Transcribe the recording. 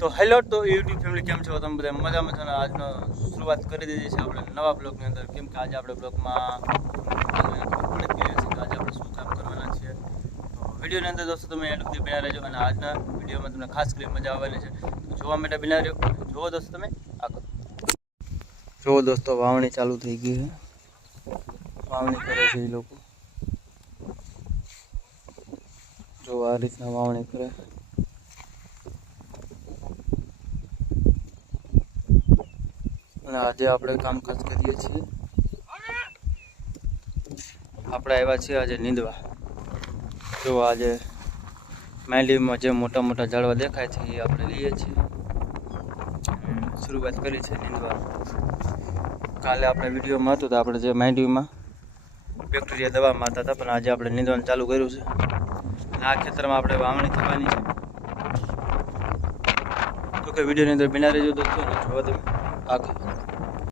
તો હેલો તો YouTube family કેમ છો તમે બધા મજામાં છો ને આજનો શરૂઆત કરી દીધી છે આપણે નવા બ્લોગની અંદર કેમ કે આજે આપણે બ્લોગમાં ખબર પડી ગઈ છે કે આજે આપણે શું કામ કરવાના છીએ તો વિડીયોની અંદર દોસ્તો તમે એન્ડ સુધી બન્યા રહેજો અને આજના વિડીયોમાં તમને ખાસ કરી મજા આવવાની છે તો જોવા માટે બન્યા રહ્યો જુઓ દોસ્તો તમે આગળ જુઓ દોસ્તો વાવણી ચાલુ થઈ ગઈ છે વાવણી કરે છે એ લોકો જો આ રીતના વાવણી કરે અને આજે આપણે કામકાજ કરીએ છીએ આપણે આવ્યા છીએ આજે નીંદવા જો આજે માંડવીમાં જે મોટા મોટા ઝાડવા દેખાય છે એ આપણે લઈએ છીએ શરૂઆત કરી છે નીંદવા કાલે આપણે વિડીયોમાં હતું તો આપણે જે માંડવીમાં બેક્ટેરિયા દવા મારતા હતા પણ આજે આપણે નીંદવાનું ચાલુ કર્યું છે આ ખેતરમાં આપણે વાવણી થવાની છે તો કે વિડીયોની અંદર બિના રહેજો દોસ્તો જોવા તમે આગળ